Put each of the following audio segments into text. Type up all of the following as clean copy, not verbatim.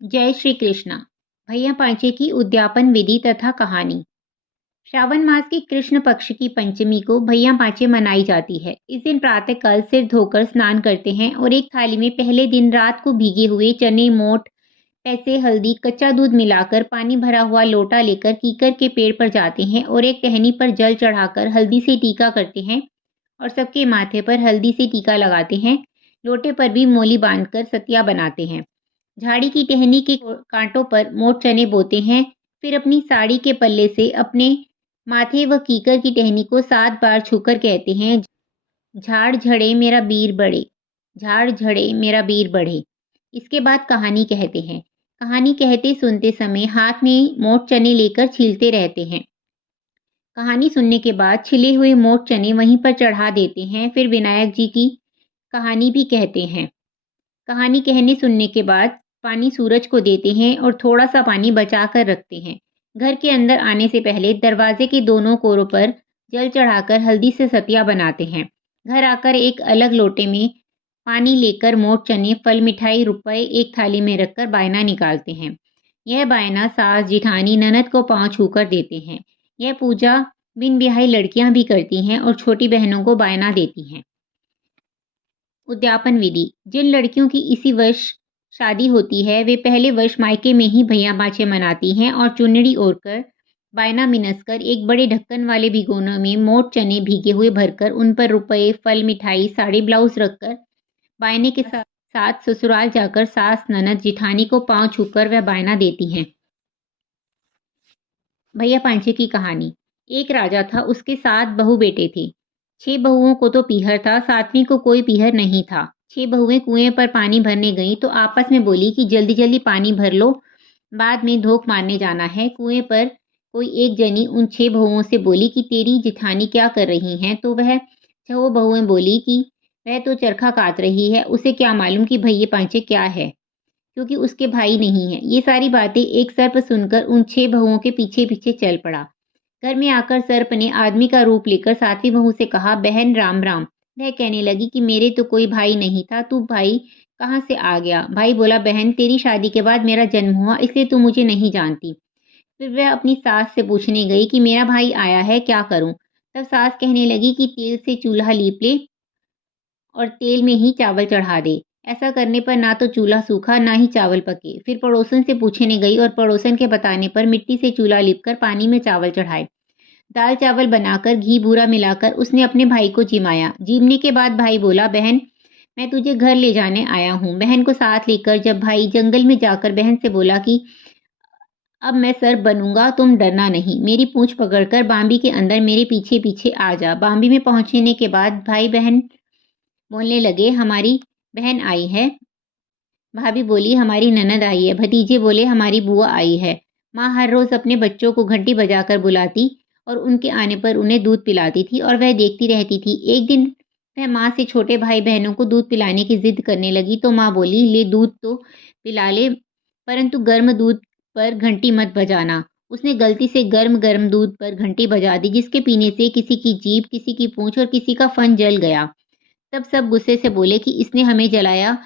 जय श्री कृष्णा। भैया पांचे की उद्यापन विधि तथा कहानी। श्रावण मास की कृष्ण पक्ष की पंचमी को भैया पांचे मनाई जाती है। इस दिन प्रातःकाल सिर धोकर स्नान करते हैं और एक थाली में पहले दिन रात को भीगे हुए चने, मोठ, पैसे, हल्दी, कच्चा दूध मिलाकर पानी भरा हुआ लोटा लेकर कीकर के पेड़ पर जाते हैं और एक टहनी पर जल चढ़ाकर हल्दी से टीका करते हैं और सबके माथे पर हल्दी से टीका लगाते हैं। लोटे पर भी मोली बांधकर सतिया बनाते हैं। झाड़ी की टहनी के कांटों पर मोट चने बोते हैं। फिर अपनी साड़ी के पल्ले से अपने माथे व कीकर की टहनी को 7 बार छूकर कहते हैं, झाड़ झड़े मेरा बीर बढ़े, झाड़ झड़े मेरा बीर बढ़े। इसके बाद कहानी कहते हैं। कहानी कहते सुनते समय हाथ में मोट चने लेकर छीलते रहते हैं। कहानी सुनने के बाद छिले हुए मोट चने वहीं पर चढ़ा देते हैं। फिर विनायक जी की कहानी भी कहते हैं। कहानी कहने सुनने के बाद पानी सूरज को देते हैं और थोड़ा सा पानी बचा कर रखते हैं। घर के अंदर आने से पहले दरवाजे के दोनों कोरों पर जल चढ़ाकर हल्दी से सतिया बनाते हैं। घर आकर एक अलग लोटे में पानी लेकर मोट चने, फल, मिठाई, रुपए एक थाली में रखकर बायना निकालते हैं। यह बायना सास, जिठानी, ननद को पांव छूकर देते हैं। यह पूजा बिन ब्याही लड़कियां भी करती हैं और छोटी बहनों को बायना देती हैं। उद्यापन विधि। जिन लड़कियों की इसी वर्ष शादी होती है वे पहले वर्ष मायके में ही भैया पांचे मनाती हैं और चुनरी ओढ़कर बायना मिनसकर एक बड़े ढक्कन वाले भिगोने में मोट चने भीगे हुए भरकर उन पर रुपए, फल, मिठाई, साड़ी, ब्लाउज रखकर बायने के साथ ससुराल जाकर सास, ननद, जिठानी को पांव छूकर वह बायना देती हैं। भैया पांचे की कहानी। एक राजा था, उसके 7 बहू बेटे थे। 6 बहुओं को तो पीहर था, 7वीं को कोई पीहर नहीं था। 6 बहुएं कुएं पर पानी भरने गईं तो आपस में बोली कि जल्दी जल्दी पानी भर लो, बाद में धोख मारने जाना है। कुएं पर कोई एक जनी उन 6 बहुओं से बोली कि तेरी जिठानी क्या कर रही हैं? तो वह 6 बहुएं बोली कि वह तो चरखा काट रही है, उसे क्या मालूम कि भैया पांचे क्या है, क्योंकि उसके भाई नहीं है। ये सारी बातें एक सर्प सुनकर उन 6 बहुओं के पीछे पीछे चल पड़ा। घर में आकर सर्प ने आदमी का रूप लेकर 7वीं बहू से कहा, बहन राम राम। वह कहने लगी कि मेरे तो कोई भाई नहीं था, तू भाई कहाँ से आ गया? भाई बोला, बहन तेरी शादी के बाद मेरा जन्म हुआ, इसलिए तू मुझे नहीं जानती। फिर वह अपनी सास से पूछने गई कि मेरा भाई आया है, क्या करूं? तब सास कहने लगी कि तेल से चूल्हा लीप ले और तेल में ही चावल चढ़ा दे। ऐसा करने पर ना तो चूल्हा सूखा ना ही चावल पके। फिर पड़ोसन से पूछने गई और पड़ोसन के बताने पर मिट्टी से चूल्हा लिपकर पानी में चावल चढ़ाए। दाल चावल बनाकर घी बूरा मिलाकर उसने अपने भाई को जिमाया। जीमने के बाद भाई बोला, बहन मैं तुझे घर ले जाने आया हूँ। बहन को साथ लेकर जब भाई जंगल में जाकर बहन से बोला कि अब मैं सर्प बनूंगा, तुम डरना नहीं। मेरी पूंछ पकड़कर बांबी के अंदर मेरे पीछे पीछे आ जा। बांबी में पहुंचने के बाद भाई बहन बोलने लगे, हमारी बहन आई है। भाभी बोली, हमारी ननद आई है। भतीजे बोले, हमारी बुआ आई है। माँ हर रोज अपने बच्चों को घंटी बजाकर बुलाती और उनके आने पर उन्हें दूध पिलाती थी और वह देखती रहती थी। एक दिन वह माँ से छोटे भाई बहनों को दूध पिलाने की जिद करने लगी तो माँ बोली, ले दूध तो पिला ले, परंतु गर्म दूध पर घंटी मत बजाना। उसने गलती से गर्म गर्म दूध पर घंटी बजा दी, जिसके पीने से किसी की जीभ, किसी की पूंछ और किसी का फन जल गया। तब सब गुस्से से बोले कि इसने हमें जलाया,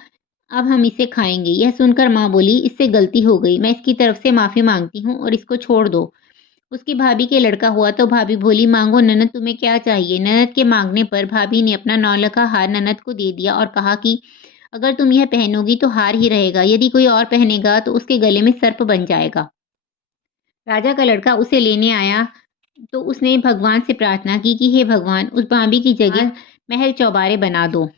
अब हम इसे खाएंगे। यह सुनकर माँ बोली, इससे गलती हो गई, मैं इसकी तरफ से माफ़ी मांगती हूँ और इसको छोड़ दो। उसकी भाभी के लड़का हुआ तो भाभी बोली, मांगो ननद, तुम्हें क्या चाहिए? ननद के मांगने पर भाभी ने अपना 9 का हार ननद को दे दिया और कहा कि अगर तुम यह पहनोगी तो हार ही रहेगा, यदि कोई और पहनेगा तो उसके गले में सर्प बन जाएगा। राजा का लड़का उसे लेने आया तो उसने भगवान से प्रार्थना की कि हे भगवान, उस भाभी की जगह महल चौबारे बना दो।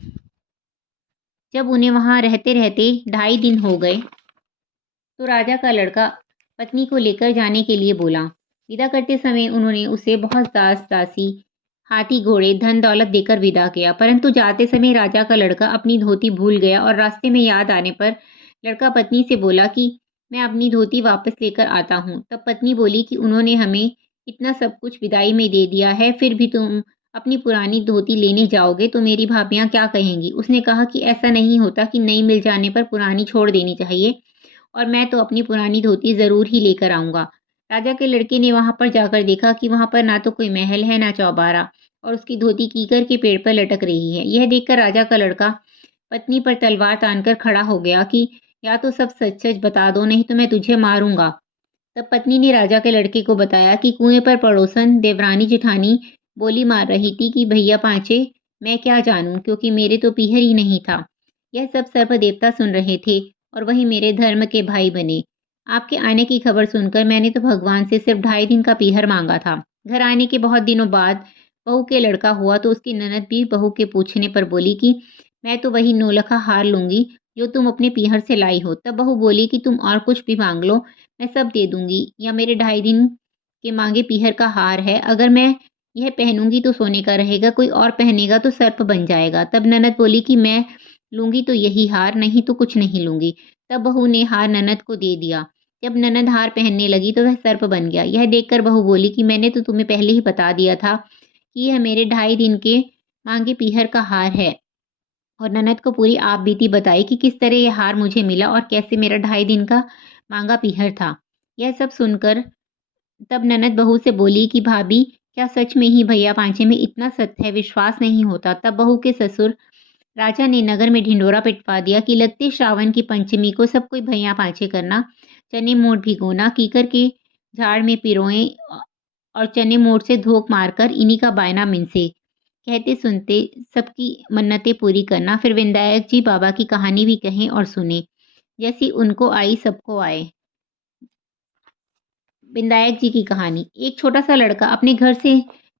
जब उन्हें वहां रहते रहते 2.5 दिन हो गए तो राजा का लड़का पत्नी को लेकर जाने के लिए बोला। विदा करते समय उन्होंने उसे बहुत दास दासी, हाथी घोड़े, धन दौलत देकर विदा किया, परंतु जाते समय राजा का लड़का अपनी धोती भूल गया और रास्ते में याद आने पर लड़का पत्नी से बोला कि मैं अपनी धोती वापस लेकर आता हूँ। तब पत्नी बोली कि उन्होंने हमें इतना सब कुछ विदाई में दे दिया है, फिर भी तुम अपनी पुरानी धोती लेने जाओगे तो मेरी भाभियाँ क्या कहेंगी? उसने कहा कि ऐसा नहीं होता कि नई मिल जाने पर पुरानी छोड़ देनी चाहिए, और मैं तो अपनी पुरानी धोती ज़रूर ही लेकर आऊँगा। राजा के लड़के ने वहाँ पर जाकर देखा कि वहाँ पर ना तो कोई महल है ना चौबारा, और उसकी धोती कीकर के पेड़ पर लटक रही है। यह देखकर राजा का लड़का पत्नी पर तलवार तानकर खड़ा हो गया कि या तो सब सच-सच बता दो, नहीं तो मैं तुझे मारूँगा। तब पत्नी ने राजा के लड़के को बताया कि कुएं पर पड़ोसन देवरानी जेठानी बोली मार रही थी कि भैया पांचे, मैं क्या जानूं, क्योंकि मेरे तो पीहर ही नहीं था। यह सब सर्प देवता सुन रहे थे और वही मेरे धर्म के भाई बने। आपके आने की खबर सुनकर मैंने तो भगवान से सिर्फ 2.5 दिन का पीहर मांगा था। घर आने के बहुत दिनों बाद बहू के लड़का हुआ तो उसकी ननद भी बहू के पूछने पर बोली कि मैं तो वही नौलखा हार लूंगी जो तुम अपने पीहर से लाई हो। तब बहू बोली कि तुम और कुछ भी मांग लो, मैं सब दे दूंगी, या मेरे 2.5 दिन के मांगे पीहर का हार है, अगर मैं यह पहनूंगी तो सोने का रहेगा, कोई और पहनेगा तो सर्प बन जाएगा। तब ननद बोली कि मैं लूंगी तो यही हार, नहीं तो कुछ नहीं लूंगी। तब बहू ने हार ननद को दे दिया। जब ननद हार पहनने लगी तो वह सर्प बन गया। यह देखकर बहू बोली कि मैंने तो तुम्हें पहले ही बता दिया था कि यह मेरे 2.5 दिन के मांगे पीहर का हार है। और ननद को पूरी आप बीती बताई कि किस तरह यह हार मुझे मिला और कैसे मेरा 2.5 दिन का मांगा पीहर था। यह सब सुनकर तब ननद बहू से बोली कि भाभी, क्या सच में ही भैया पांचे में इतना सत्य है, विश्वास नहीं होता। तब बहू के ससुर राजा ने नगर में ढिंडोरा पिटवा दिया कि लगते श्रावण की पंचमी को सब कोई भैया पांचे करना, चने मोट भिगोना, कीकर के झाड़ में पिरोएं और चने मोट से धोख मारकर इन्हीं का बायना मिनसे। कहते सुनते सबकी मन्नतें पूरी करना, फिर विनायक जी बाबा की कहानी भी कहें और सुने, जैसी उनको आई सबको आए। विनायक जी की कहानी। एक छोटा सा लड़का अपने घर से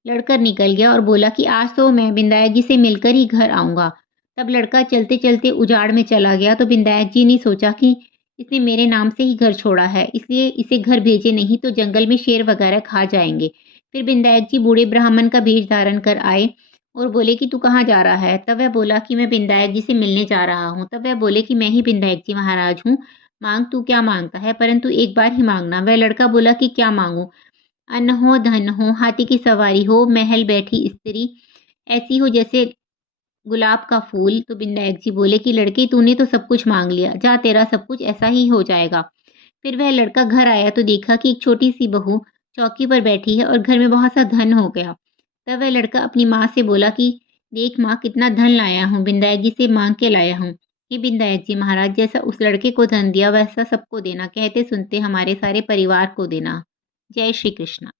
लड़कर निकल गया और बोला कि आज तो मैं विनायक जी से मिलकर ही घर आऊंगा। तब लड़का चलते चलते उजाड़ में चला गया तो विनायक जी ने सोचा कि इसने मेरे नाम से ही घर छोड़ा है, इसलिए इसे घर भेजे नहीं तो जंगल में शेर वगैरह खा जाएंगे। फिर विनायक जी बूढ़े ब्राह्मण का वेश धारण कर आए और बोले कि तू कहाँ जा रहा है। तब वह बोला कि मैं विनायक जी से मिलने जा रहा हूँ। तब वह बोले कि मैं ही विनायक जी महाराज हूँ, मांग तू क्या मांगता है, परंतु एक बार ही मांगना। वह लड़का बोला कि क्या मांगू, अन्न हो, धन हो, हाथी की सवारी हो, महल बैठी स्त्री ऐसी हो जैसे गुलाब का फूल। तो विनायक जी बोले कि लड़के, तूने तो सब कुछ मांग लिया, जा तेरा सब कुछ ऐसा ही हो जाएगा। फिर वह लड़का घर आया तो देखा कि एक छोटी सी बहू चौकी पर बैठी है और घर में बहुत सा धन हो गया। तब वह लड़का अपनी माँ से बोला कि देख माँ, कितना धन लाया हूँ, विनायक जी से मांग के लाया हूँ। हे विनायक जी महाराज, जैसा उस लड़के को धन दिया वैसा सबको देना, कहते सुनते हमारे सारे परिवार को देना। जय श्री कृष्ण।